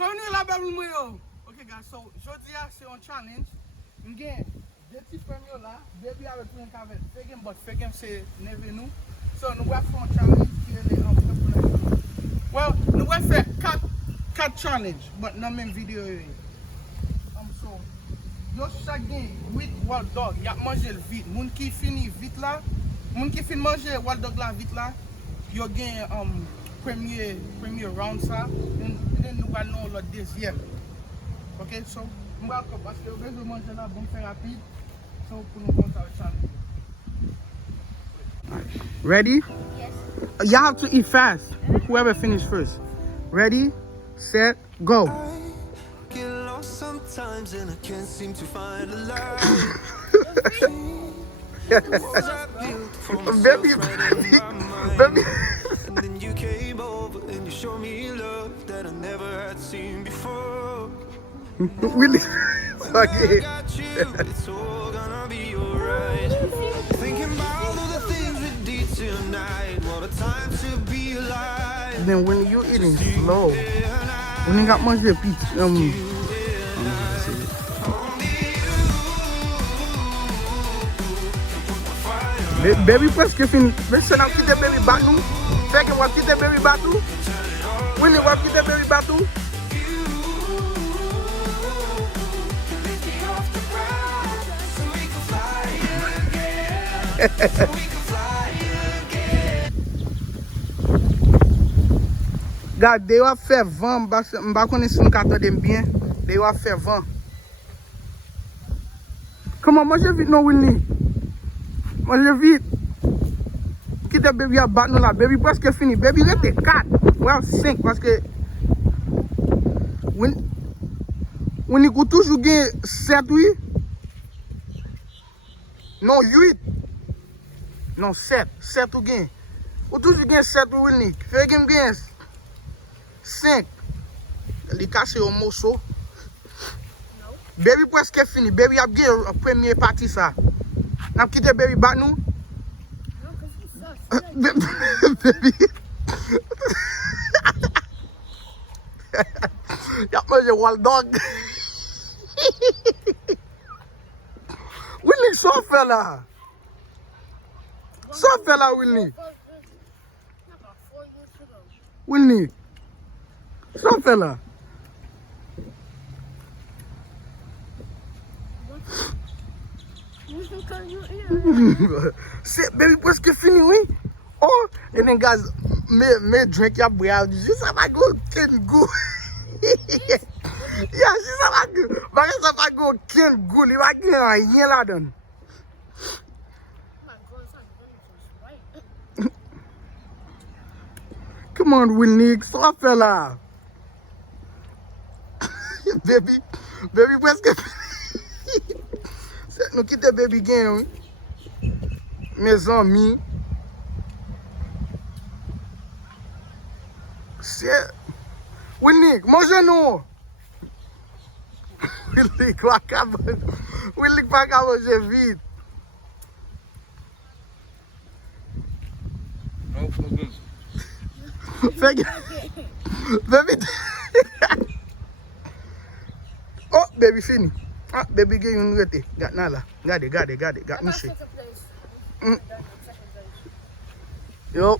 Okay guys, so jodi a c'est un challenge. M'gen deux petits frères là, baby avec tout un avec Fegem, but Fegem c'est never nous. So nous va faire un challenge qui est les well, nous va faire quatre challenge, but non même vidéo. So yo chacun 8 wild dog, y a manger vite. Moun qui fini vite là, moun qui fin manger wild dog là vite là, yo gain premier round ça, et nous allons le deuxième. Ok, so nous allons parce que vous devez manger là, bon faire rapide, so pour nous commencer le challenge. Ready? Yes. You have to eat fast. Whoever finish first. Ready, set, go. Get lost sometimes and I can't seem to find a light. Baby. And then you came over and you showed me love that I never had seen before. Really? Okay. I got you, it's all gonna be alright. Thinking about all the things we did tonight. What a time to be alive. Then when you eating slow, when you got much pizza, baby presque fini. Maintenant quitter baby batou. Fait que va quitter baby batou. When you va quitter baby batou. Gade, de va faire vent, mba connais si nous attendons bien. De va faire vent. Comment manger vite non Winnie? Manger vite. Quitte baby à battre nous là, baby presque fini. Baby reste 4, well 5 parce que Winnie coûte toujours gain 7 oui. Non 8. Non 7 ou gain. Ou toujours gain 7 Winnie. Fait game gain 5. Il casse au morceau. Baby presque fini. Baby a gagné la première partie ça. N'a quitté baby bat nous. Baby. Y'a mangé wild dog. Willy, ça fait là. Ça fait là, Willy. Willy. Ça fait là. C'est baby presque fini, oui. Oh, and then guys, me drink your boy. Just have I go can go. Yeah, just have I go. But just have I go can go. If I get a yellow done. Come on, Winnie. So fella. Baby presque fini. Nous quittons baby gain, oui. Mes amis. C'est. Winnie, mange-nous. Winnie, pas qu'à manger vite. Fait que. Baby. Oh, baby fini. Ah, baby gain une rete. Gat là. Gade. Gat miché. Yo,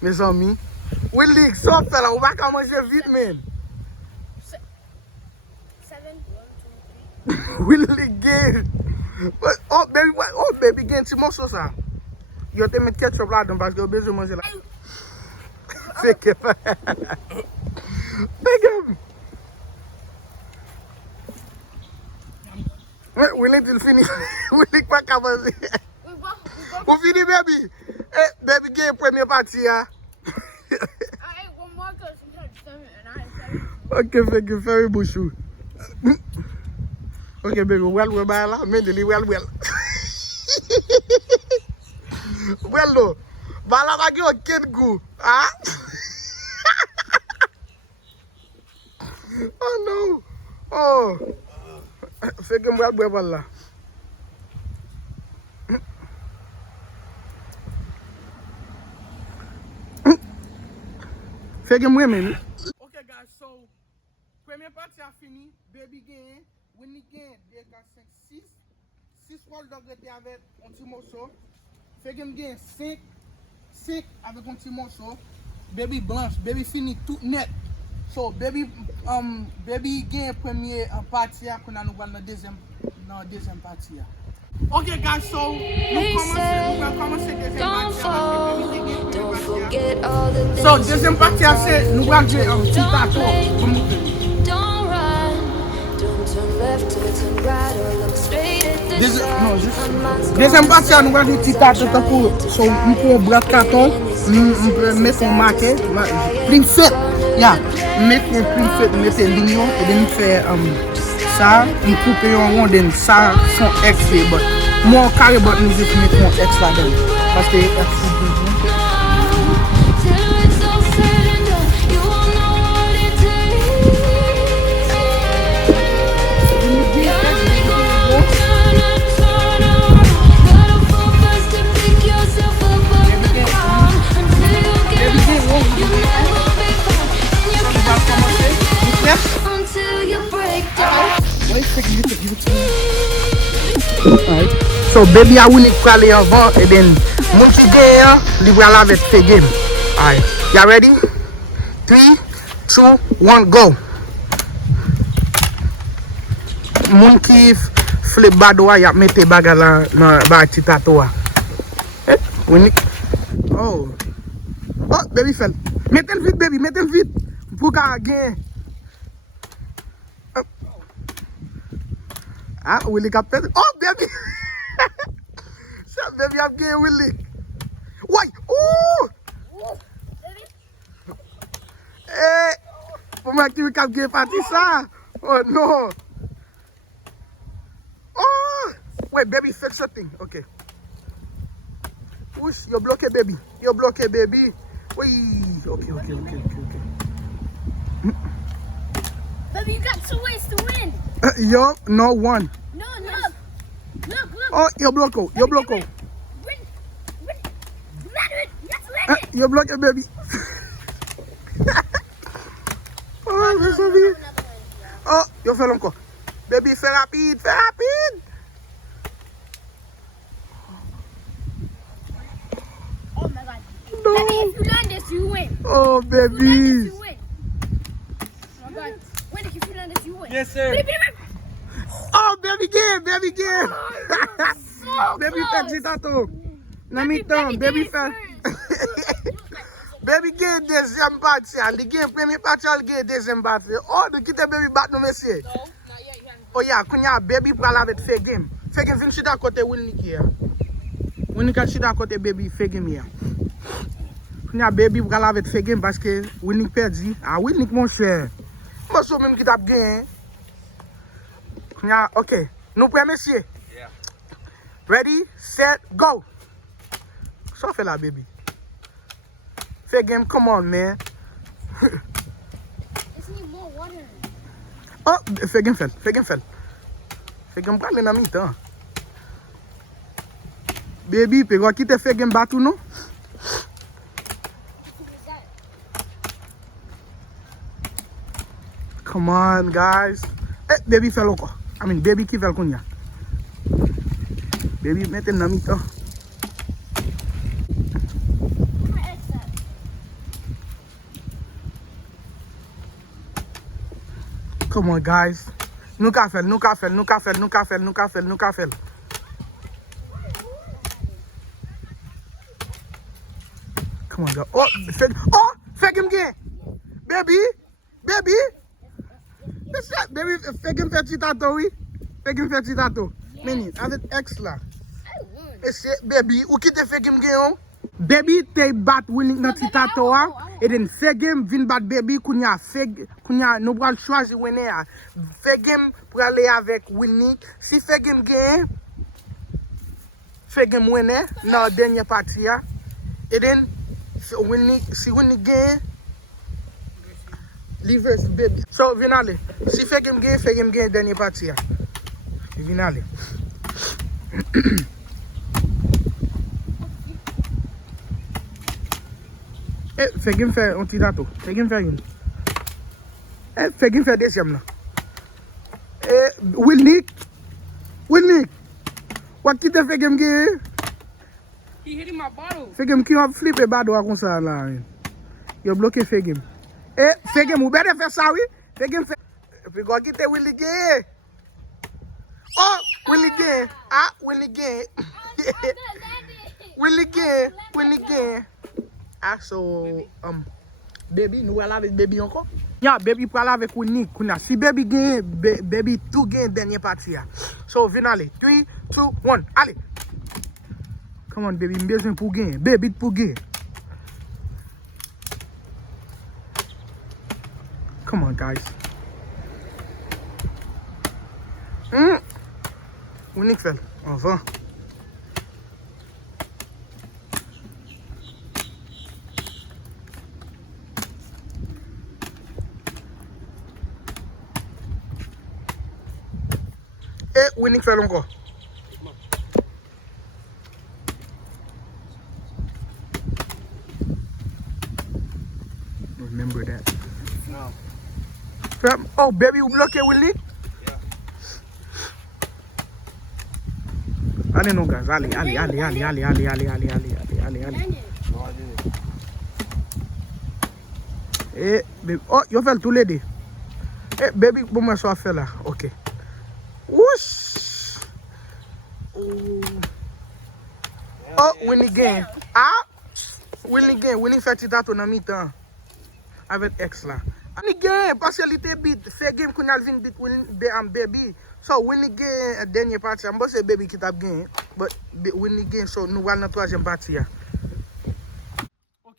mes amis. Willy, ça fait là, on va qu'à manger vite, man. 7, 1, 2, 3. Willy gain. Oh, baby gain, petit morceau ça. Yo te mettre ketchup là-dedans parce que j'ai besoin de manger là. C'est que. Begum. Willy, tu finis. Willy, pas qu'à manger. Vous finissez, baby? Eh, baby gain, première partie, hein? I ate one more because you had 7 and I had 7. Okay, thank you very much. Okay, baby, well, bye la. Mentally, well. Well, no. Bala bagi o ken go. Ah? Oh no. Oh. Fais que moi boire là. Fais que moi même. Okay guys, so Première partie a fini, baby gagne, Winnie gagne 2, 4, 5, 6. 6 wall dog était avec un petit morceau. Fait que gagne 5 avec un petit morceau. Baby blanche, baby fini tout net. So baby gagne premier partie qu'on a nous dans la deuxième partie. Ok guys, so nous commencer deuxième partie. Don't forget all the things So deuxième partie c'est nous allons jouer un petit tato. Don't run, don't turn left, don't turn right or look straight at the sun. Deuxième partie nous allons jouer un petit tato pour so nous pouvons bloquer carton, nous peut mettre un marqué, print fait. Yeah, mettre un print fait, mettre l'union et then faire ça, nous couper en rond, then ça son X but moi carré but nous juste mettre un X là-dedans parce que X Alright. So baby I will aller avant et then mon qui gagne li va avec fait game. Alright. You ready? 3, 2, 1 go. Mon qui flip badwa y a mette bagala dans ba ti tato. Winnie. Oh. Oh baby fell. Mettez vite baby, mettez vite pour ka gagne. Ah, Willie captain. Oh, baby. So, baby, I'm getting Willie. Why? Oh! Hey! Comment tu veux capter parti ça? Oh, non. Oh! Wait, baby, fix something. Okay. Push. You're blocked, baby. You're blocked, baby. Wait. Okay. Baby, you got 2 ways to win. Yo, no one. No, look. Look. Oh, you're blocked. You're blocked. Win. That's it. You're blocked, baby. Oh, je suis. Oh, yo fais encore. Baby, fais rapide. Oh my god. No. Baby, if you learn this, you win. Oh, If you learn baby. this, you win. Oh my god. Win, if you learn this, you win. Yes, sir. Baby. Oh, baby game. So Baby close. fait tato. Nami tom, baby fait. Baby game deuxième partie. Le game premier partie, le game deuxième partie. Oh, de quitter baby bat nous monsieur. No, not yet. You haven't. Oh yeah, kounya baby pral avec fait game. Fait game vin chita côté Winnie qui est. Winnie ka chita côté baby fait game hier. Kounya baby pral avec fait game parce que Winnie perdu. Ah Winnie mon cher. Moi so même qui t'a gagné. Kounya OK. Nous prêts messieurs? Yeah. Ready, set, go. So fait la baby. Fait game, come on man. Just need more water. Oh, fait game fait. Fait game pral dans mi-temps. Baby, pe go quitter fait game batou non? Come on, guys. Eh, baby fait encore. Baby qui fait le cognac. Baby, mettez dans mi-temps. Come on, guys. Nous ka fait. Come on, guys. Fait game game. Baby. Baby, fait game petit tato, oui. Fait game petit tato. Meni, avec X là. Et c'est baby, ou qui te fait game game? Baby te bat winning dans petit tato, et then fait game vin bat baby kounya nous pral choisir winner. Fait game pour aller avec winning. Si fait game game, fait game winner dans dernière partie, et then si winning game, reverse baby. So vin aller. Si fait game game dernière partie. Vin aller. Eh, fais game faire un petit tato. Fais game faire une. Fè gen fè deuxième là. Wilnick. What ki te fè gen ge? He hitting my bottle. Fè gen ki yon flippe bado a kon sa la. Yo bloqué fè gen. Fè gen ou bede fè sa oui? Fè gen fè. Puis go ki te Willy gen. Oh, Willy gen. Ah, Willy gen. Willy gen. Ah, so, baby, nou wala avec baby encore? Yeah, baby pral avec Winnie. Si baby gen, baby tout gen dernier parti ya. So, vin ale. 3, 2, 1, allez. Come on, baby, m'besoin pour gen. Baby pour gen. Come on, guys. Winnie fel. On va. Winning fel encore. Remember that. No. Oh, baby, you block it, Willie? Yeah. Allez, non, guys. Allez. No, I didn't. Baby. Oh, you felt too lady. Baby, bon, moi, ça fait là. Ok. Whoosh. Oh, Winnie gain. Ah, Winnie gain. Winnie fait petit tatou dans mi-temps. Avec ex là. Winnie gain, parce que l'été bit. Fait game qu'on a vin bit baby. So, Winnie gain, dernier partie. I'm c'est baby qui t'a gain. But Winnie gain, so nous allons dans troisième partie. Ok,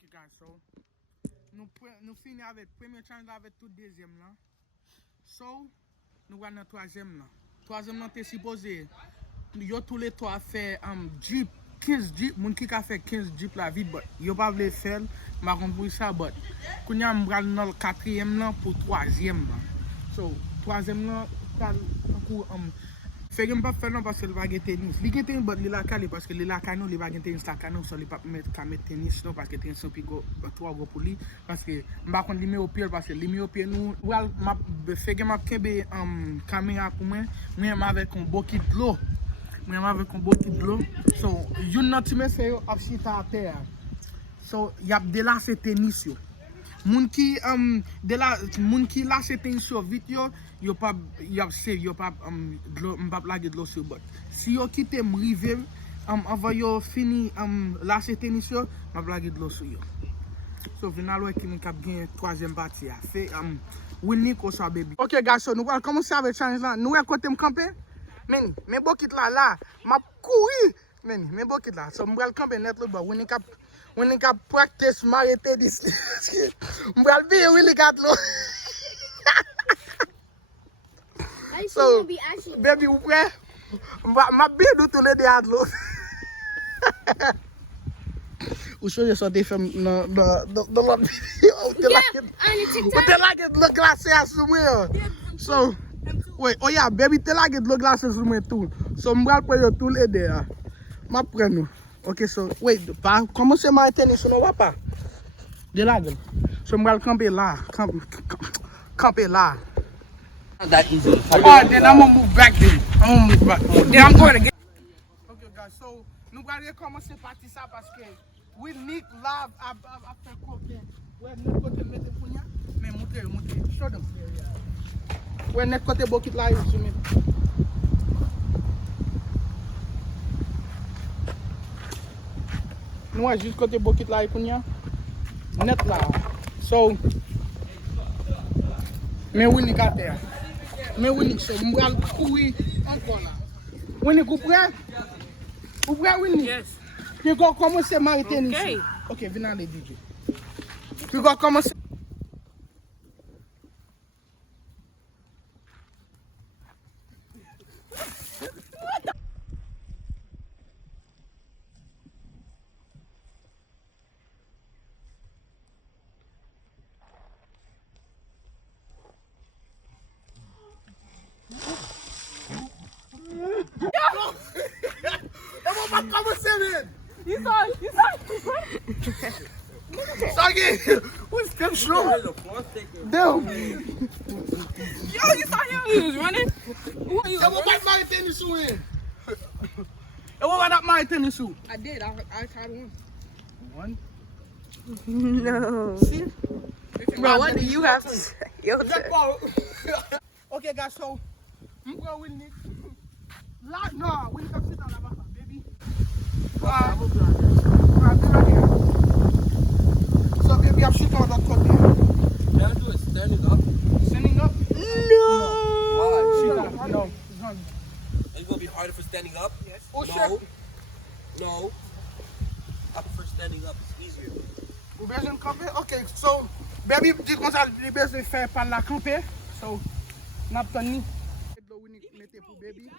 guys, so. Nous finissons avec premier challenge avec tout deuxième là. So, nous allons dans troisième là. Troisième là, t'es supposé. Yo tous les trois fait Jeep, 15 Jeep, moun ki ka fait 15 Jeep la vide, but yo pas vle faire, ma compris ça, but kounya m'bral dans le quatrième là pour troisième là. So, troisième là, fait que pas faire non parce que il va gagner tennis. Il gagne tennis, but il la calé parce que il la canon, il va gagner tennis la canon, so il pas mettre tennis non parce que tennis so pico trop gros pour lui parce que m'pa kon li met au pied parce que li met au pied nous well m'a fait que m'a kebe caméra pour moi avec un bouquet de l'eau. Mwen avec un bouquet de l'eau. So, yon nan ti men se yo ap chita a terre. So, yap delase tenis yo. Moun ki lase tenis yo vite yo pa yap save, yo pa mbap lage de l'eau sur bot. Si yo kite mrive avant yo fini lase tenis yo, mbap lage de l'eau sur yo. So, vinalo ki mwen kap gen troisième partie. Fait Winnie ko sa baby. Ok guys, so nou wal commencer avec challenge là. Nou kote m camper. Men bokit la, ma koui. Men bokit la. So mbral kampe net lo ba. When you can practice marete this. Mbral be really got lo. So baby ou prêt? Ma be do tourner de ad lo. Ou so je sorte femme dans l'autre vidéo. Te like le glacé à soumer. So wait, oh yeah, baby, te la get l'eau glacée sur moi tout. So m'bral pour yo tout les deux. Ma prenne nous. OK, so wait, pas commencer ma tennis non va pas. De la gueule. So m'bral camper là, camper là. Not that easy. Oh, then I'm gonna move back then. Then I'm going to get. Okay, guys, so nous allons commencer partie ça parce que we need love after cooking. Ouais, nous côté mettre pour nya, mais monter. Show them. Ouais, net côté bokit là, je mets. Nous juste côté bokit là, pour nya. Net là. So, mais Winnie got there. Mais Winnie, so m'bral courir encore là. Winnie, vous prêt? Vous prêt, Winnie? Yes. Tu vas commencer à m'arrêter ici. Ok, viens aller DJ. Tu vas commencer. You saw. Soggy! Who's Them slow. Damn. Yo, you saw him? He was running. Who are you? What about my tennis shoe in? What about that my tennis shoe? I did. I tried one. One. No. See? Bro, what do you have to say? Yo, Okay, guys, so I'm going with Nick. No, we need to sit down, baby. I'll be right here. So, baby, I'm shooting on that cut there. Can I do it standing up? Standing up? Why? Sit down. No, it's not. It's gonna be harder for standing up? Yes. Oh, No. shit. No. I prefer standing up. It's easier. Vous besoin de camper? Ok, so, baby, dit qu'on a besoin de faire par la camper. So, n'a pas ni. Mettez pour baby.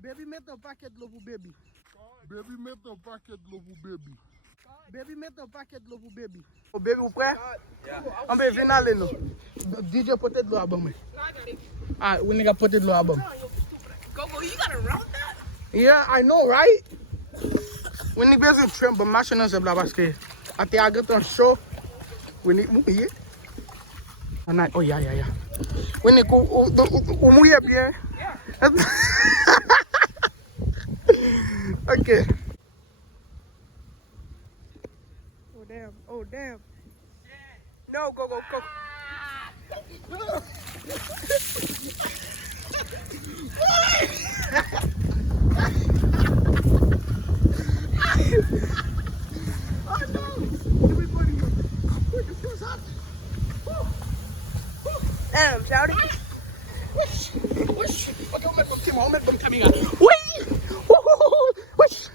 Baby, mettez un paquet de l'eau pour baby. Baby, mettez un paquet de l'eau pour baby. Baby, mettez un paquet de l'eau pour baby. Oh, baby, vous prêt? Yeah. On va venir aller, nous. DJ, portez de l'eau à bon. Ah, we need to porter de l'eau à bon. Go, you gotta run that? Yeah, I know, right? We need besoin de trim, but machine is là parce que até a get on show. We need mouiller. Oh yeah. We need go mouiller bien. Okay. Oh damn. No, go. Oh no! Everybody, put the shoes up. Damn, shouty. Wish. Okay, I'm gonna come here. Wait! Wish.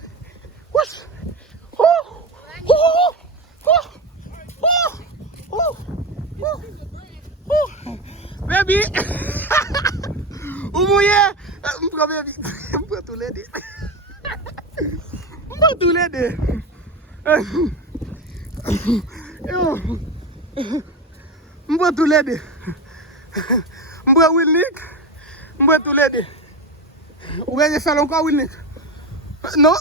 Baby! Umuye! Baby, I'm going to let it. No?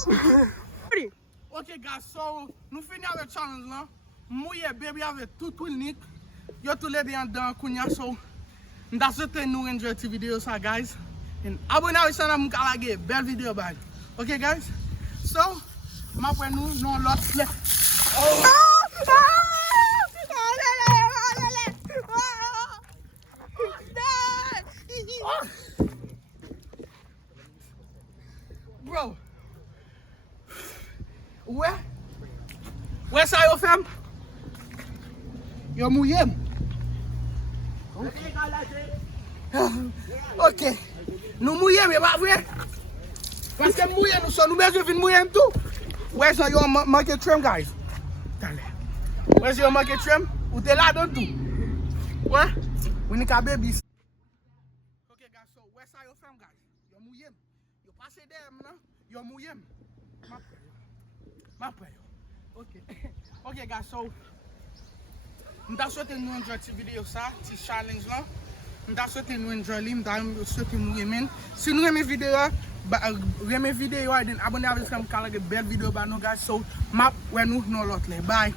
Okay, guys, so nous finissons avec le challenge là. Mouye baby avec tout Nick. Yo tout les en dans Kounya, so that's the thing nous enjoy the video, so guys. And abonnez-vous sur la chaîne, belle vidéo bye. Okay, guys. So, ma pour nous non l'autre. Bro. Where ça yo femme? Yo mouillé. Ok. Nous mouillons, mais pas vrai. Parce que mouillé, nous sommes besoin de mouiller tout. Where's your market trim, guys? Where's your market trim? Ou t'es là dans tout? Ouais? We need a baby. Okay, guys, so where's your femme, guys? Yo mouillé. Yo passé there, man. Yo mouillé. Ma prayer. Okay. Okay, guys, so m'ta souhaité nous enjoy cette vidéo ça, petit challenge là. M'ta souhaité nous enjoy li, m'ta souhaité nous aimer. Si nous aimez vidéo, abonnez-vous à la chaîne, belle vidéo ba nous guys. So map when nous l'autre. Bye.